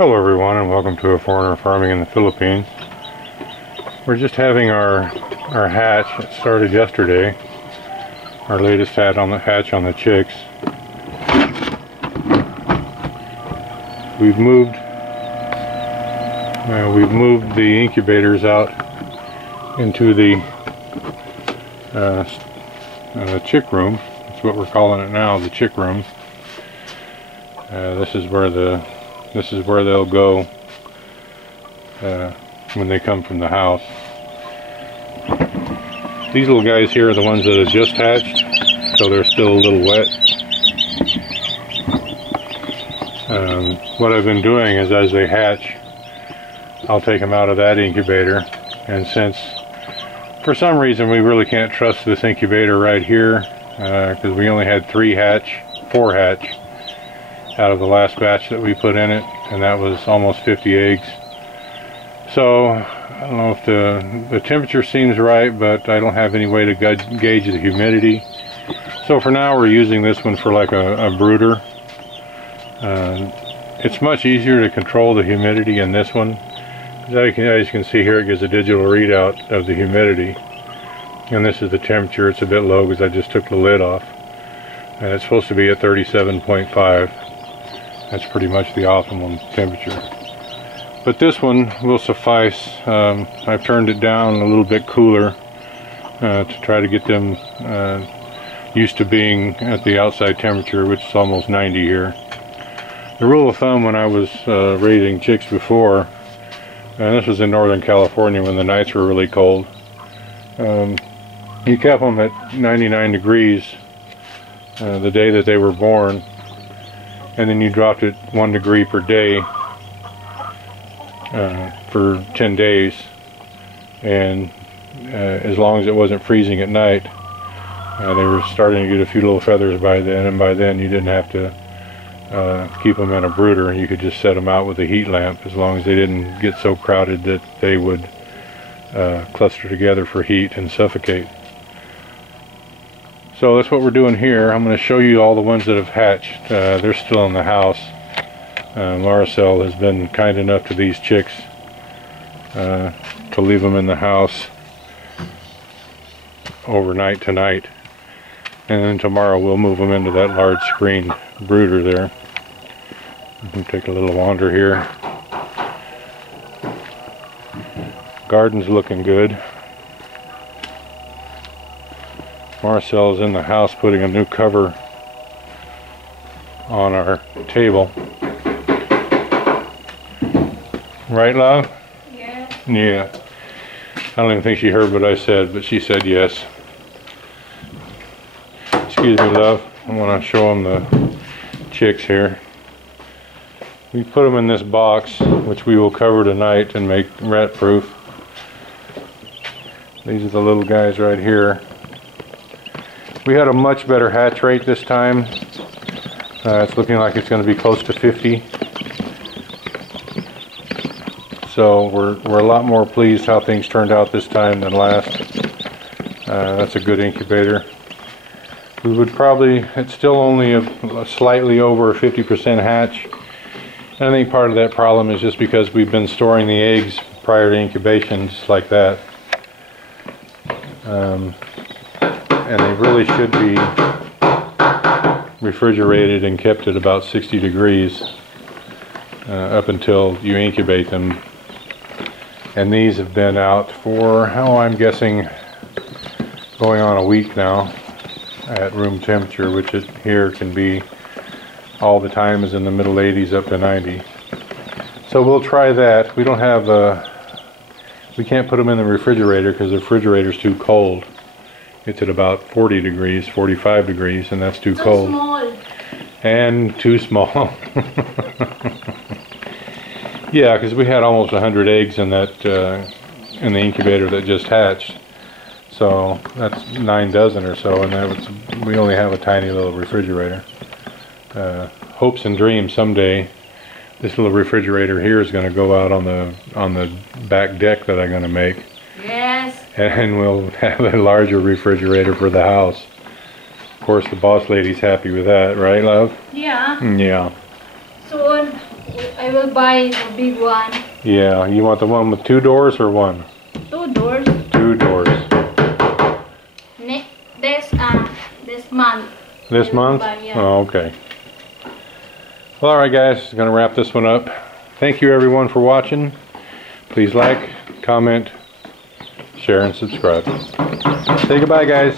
Hello everyone, and welcome to A Foreigner Farming in the Philippines. We're just having our hatch. It started yesterday. Our latest hatch on the chicks. We've moved the incubators out into the chick room. That's what we're calling it now, the chick room. This is where they'll go when they come from the house. These little guys here are the ones that have just hatched, so they're still a little wet. What I've been doing is, as they hatch, I'll take them out of that incubator, and since for some reason we really can't trust this incubator right here, because we only had 4 hatch out of the last batch that we put in it, and that was almost 50 eggs. So I don't know if the temperature seems right, but I don't have any way to gauge the humidity. So for now we're using this one for like a brooder. It's much easier to control the humidity in this one. As you can see here, it gives a digital readout of the humidity, and this is the temperature. It's a bit low because I just took the lid off, and it's supposed to be at 37.5. That's pretty much the optimum temperature. But this one will suffice. I've turned it down a little bit cooler to try to get them used to being at the outside temperature, which is almost 90 here. The rule of thumb when I was raising chicks before, and this was in Northern California when the nights were really cold, you kept them at 99 degrees the day that they were born, and then you dropped it 1 degree per day for 10 days, and as long as it wasn't freezing at night, they were starting to get a few little feathers by then, and by then you didn't have to keep them in a brooder. You could just set them out with a heat lamp, as long as they didn't get so crowded that they would cluster together for heat and suffocate. So that's what we're doing here. I'm going to show you all the ones that have hatched. They're still in the house. Maricel has been kind enough to these chicks to leave them in the house overnight tonight, and then tomorrow we'll move them into that large screened brooder there. You can take a little wander here. Garden's looking good. Marcel's in the house putting a new cover on our table. Right, love? Yeah. Yeah. I don't even think she heard what I said, but she said yes. Excuse me, love. I want to show them the chicks here. We put them in this box, which we will cover tonight and make rat proof. These are the little guys right here. We had a much better hatch rate this time. It's looking like it's going to be close to 50. So we're a lot more pleased how things turned out this time than last. That's a good incubator. We would probably, it's still only a slightly over 50% hatch. And I think part of that problem is just because we've been storing the eggs prior to incubation, just like that. And they really should be refrigerated and kept at about 60 degrees up until you incubate them. And these have been out for, I'm guessing, going on a week now at room temperature, which here can be all the time is in the middle 80s up to 90. So we'll try that. We don't have we can't put them in the refrigerator because the refrigerator's too cold. It's at about 40 degrees, 45 degrees, and that's too cold. Small. And too small. Yeah, because we had almost 100 eggs in that in the incubator that just hatched. So that's 9 dozen or so, and we only have a tiny little refrigerator. Hopes and dreams someday this little refrigerator here is going to go out on the back deck that I'm going to make. Yes. And we'll have a larger refrigerator for the house. Of course, the boss lady's happy with that, right, love? Yeah. Yeah. Soon, I will buy the big one. Yeah, you want the one with 2 doors or one? 2 doors. 2 doors. This month. This month? Buy, yeah. Oh, okay. Well, alright guys, gonna wrap this one up. Thank you everyone for watching. Please like, comment, share, and subscribe. Say goodbye, guys.